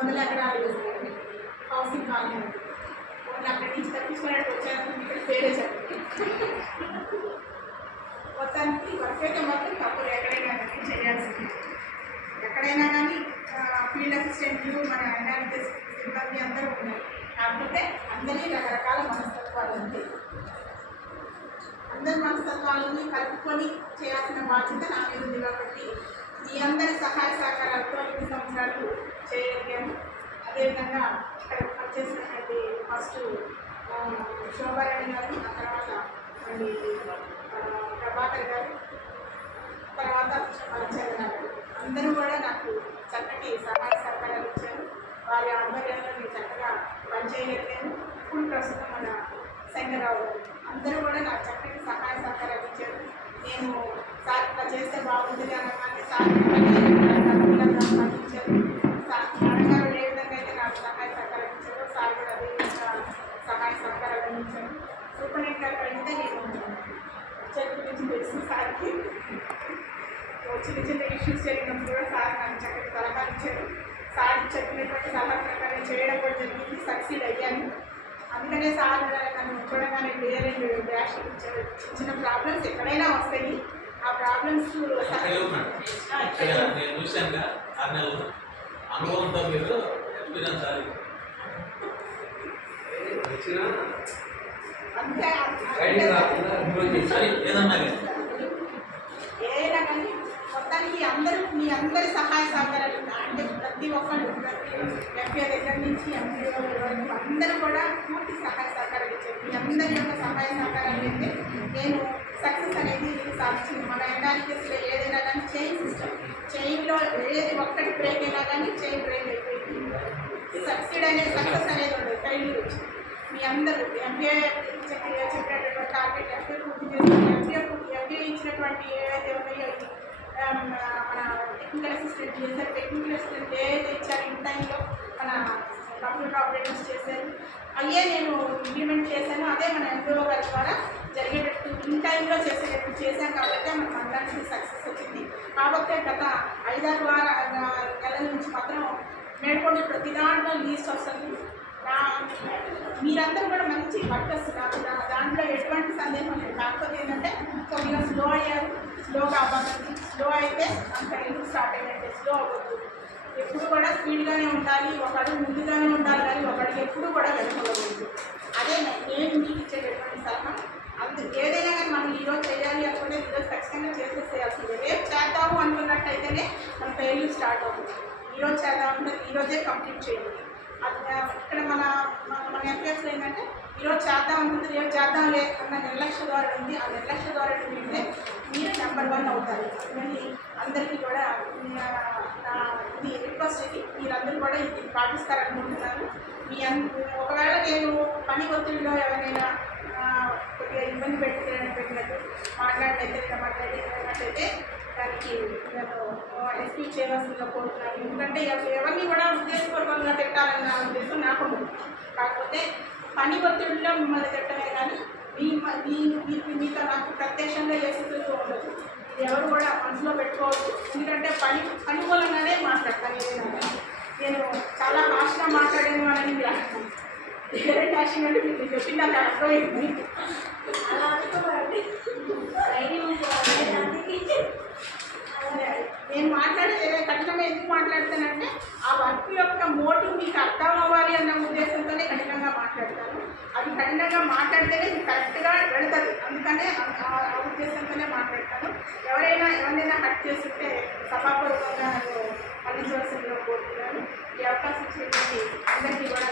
300 ఎకరాలు housing colony వాళ్ళు అక్కడి నుంచి తప్పించుకున్నట్టు వచ్చారు. ఇక్కడ పేరే చెప్పండి. మొత్తానికి వర్క్ అయితే మాత్రం తప్పదు, ఎక్కడైనా కానీ చేయాల్సింది. ఎక్కడైనా కానీ ఫీల్డ్ అసిస్టెంట్లు, మన అనాలిసిస్ సిబ్బంది అందరూ ఉన్నారు. కాకపోతే అందరినీ రకరకాల మనస్తత్వాలు ఉంది. అందరి మనస్తత్వాలని కలుపుకొని చేయాల్సిన బాధ్యత నా మీద ఉంది. కాబట్టి మీ అందరి సహాయ సహకారాలతో 5 సంవత్సరాలు చేయగలిగాము. అదేవిధంగా ఇక్కడ పనిచేసినటువంటి ఫస్ట్ శోభారాణి గారు, ఆ తర్వాత మళ్ళీ ప్రభాకర్ గారు, తర్వాత మలచంద్ర గారు, అందరూ కూడా నాకు చక్కటి సహాయ సహకారాలు ఇచ్చారు. వారి ఆధ్వర్యంలో నేను చక్కగా పనిచేయగలిగాను. ఇప్పుడు ప్రస్తుతం మన శంకరరావు గారు అందరూ కూడా నాకు చక్కటి సహాయ సహకారాలు ఇచ్చారు. నేను సార్ ఇట్లా చేస్తే బాగుంటుంది అనగానే సార్ అనుకూలంగా స్పందించారు. నాన్నగారు ఏ విధంగా అయితే నాకు సహాయ సహకారాలు ఇచ్చారో సార్ కూడా అదే విధంగా సహాయ సహకారాలు అందించారు. సూపరింటెండెంట్ గారు అడిగితే నేను చెట్టు గురించి తెలుసు సార్కి. చిన్న చిన్న ఇష్యూస్ జరిగినప్పుడు కూడా సార్ నాకు చక్కటి సలహాలు ఇచ్చారు. సార్ చెప్పినటువంటి సలహా ప్రకారం చేయడం కూడా జరిగింది, సక్సీడ్ అయ్యాను. అందుకనే సార్ నన్ను చూడగానే క్లియర్ అండ్ డాష్ ఇచ్చారు. చిన్న ప్రాబ్లమ్స్ ఎక్కడైనా వస్తాయి. ఆ ప్రాబ్లమ్స్ అంతే ఏదైనా కానీ మొత్తానికి మీ అందరి సహాయ సహకారాలు అంటే ప్రతి ఒక్కరు ఎంపీ దగ్గర నుంచి ఎంపీ వరకు అందరూ కూడా పూర్తి సహాయ సహకారాలు ఇచ్చారు. మీ అందరి యొక్క సహాయ సహకారాలు అయితే నేను సక్సెస్ అనేది సాధించింది. మన అనాలిసిస్లో ఏదైనా కానీ చైన్ సిస్టమ్, చైన్లో ఏది ఒక్కటి బ్రేక్ అయినా కానీ చైన్ బ్రేక్ అయిపోయింది. సక్సెస్ అనేది ఉండదు, ఫెయిల్యూర్ వచ్చింది. మీ అందరూ ఎంపీఏ చెప్పినటువంటి టార్గెట్ ఎంపీఏ పూర్తి చేస్తుంది. ఎంపీఏ ఇచ్చినటువంటి ఏవైతే ఉన్నాయో మన టెక్నికల్ అసిస్టెంట్ చేశారు. టెక్నికల్ అసిస్టెంట్ ఏదైతే ఇచ్చారు ఇన్ టైంలో మన కంప్యూటర్ ఆపరేటర్స్ చేశారు. అయ్యే నేను ఇంప్లిమెంట్ చేశాను. అదే మన ఎంపీఓ గారి ద్వారా జరిగేటట్టు ఇన్ టైంలో చేసేటట్టు చేశాను. కాబట్టి మన మండలానికి సక్సెస్ వచ్చింది. కాబట్టి గత 5-6 నెలల నుంచి మాత్రం మేడ్కొండ ప్రతి దాంట్లో లీస్ట్ వస్తుంది. మీరందరూ కూడా మంచి వర్కర్స్, దాంట్లో ఎటువంటి సందేహం లేదు. కాకపోతే ఏంటంటే కొద్దిగా స్లో అయ్యారు. స్లోగా అవ్వకండి. స్లో అయితే అంత ఎందుకు స్టార్ట్ అయ్యిందంటే స్లో అవ్వద్దు. ఎప్పుడు కూడా స్పీడ్గానే ఉండాలి. ఒక అడుగు ముందుగానే ఉండాలి, కానీ ఒక అడుగు ఎప్పుడు కూడా వెనకలేదు. అదే నేను మీకు ఇచ్చేటటువంటి సలహా. ఏదైనా కానీ మనం ఈరోజు చేయాలి అనుకుంటే ఈరోజు ఖచ్చితంగా చేసేసేయాల్సిందే. రేపు చేద్దాము అనుకున్నట్టయితేనే మన ఫెయిల్యూర్ స్టార్ట్ అవుతుంది. ఈరోజు చేద్దామంటే ఈరోజే కంప్లీట్ చేయండి. ఇక్కడ మన ఎంపీఎస్లో ఏంటంటే ఈరోజు చేద్దాం అనుకుంటే రేపు చేద్దాం లేదన్న నిర్లక్ష్య ధోరణి ఉంది. ఆ నిర్లక్ష్య ధోరణి మీదే మీరు నెంబర్ 1 అవుతారు. మళ్ళీ అందరికీ కూడా ఇది రిక్వెస్ట్, ఇది మీరందరూ కూడా ఇది పాటిస్తారనుకుంటున్నాను. ఒకవేళ నేను పని ఒత్తిడిలో ఎవరైనా కొద్దిగా ఇబ్బంది పెట్టినట్టు మాట్లాడినట్టయితే దానికి నేను ఎక్స్క్యూజ్ చేయవలసిందిగా కోరుతున్నాను. ఎందుకంటే ఎవరిని కూడా ఉద్దేశపూర్వకంగా తిట్టాలన్న ఉద్దేశం నాకు ఉండదు. కాకపోతే పని ఒత్తిడిలో మిమ్మల్ని తిట్టమే కానీ మీతో నాకు ప్రత్యక్షంగా చేసేస్తూ ఉండదు. ఇది ఎవరు కూడా మనసులో పెట్టుకోవచ్చు. ఎందుకంటే పని మూలంగానే మాట్లాడతాను. ఏదైనా నేను చాలా హాష్గా మాట్లాడాను అని మీరు అంటాను. వేరే హాష్యం అంటే మీకు చెప్పి నాకు అర్థమైంది. అలా అనుకోవాలండి. నేను మాట్లాడేది కఠినంగా ఎందుకు మాట్లాడతానంటే ఆ వర్క్ యొక్క మోటివ్ మీకు అర్థం అవ్వాలి అన్న ఉద్దేశంతోనే కఠినంగా మాట్లాడతాను. అది కఠినంగా మాట్లాడితేనే మీకు కరెక్ట్గా వెళుతుంది. అందుకనే ఆ ఉద్దేశంతోనే మాట్లాడతాను. ఎవరైనా హట్ చేస్తుంటే సభాపూర్వకంగా మళ్ళించవలసిందిగా కోరుతున్నాను. ఈ అవకాశం ఇచ్చినటువంటి అందరికీ కూడా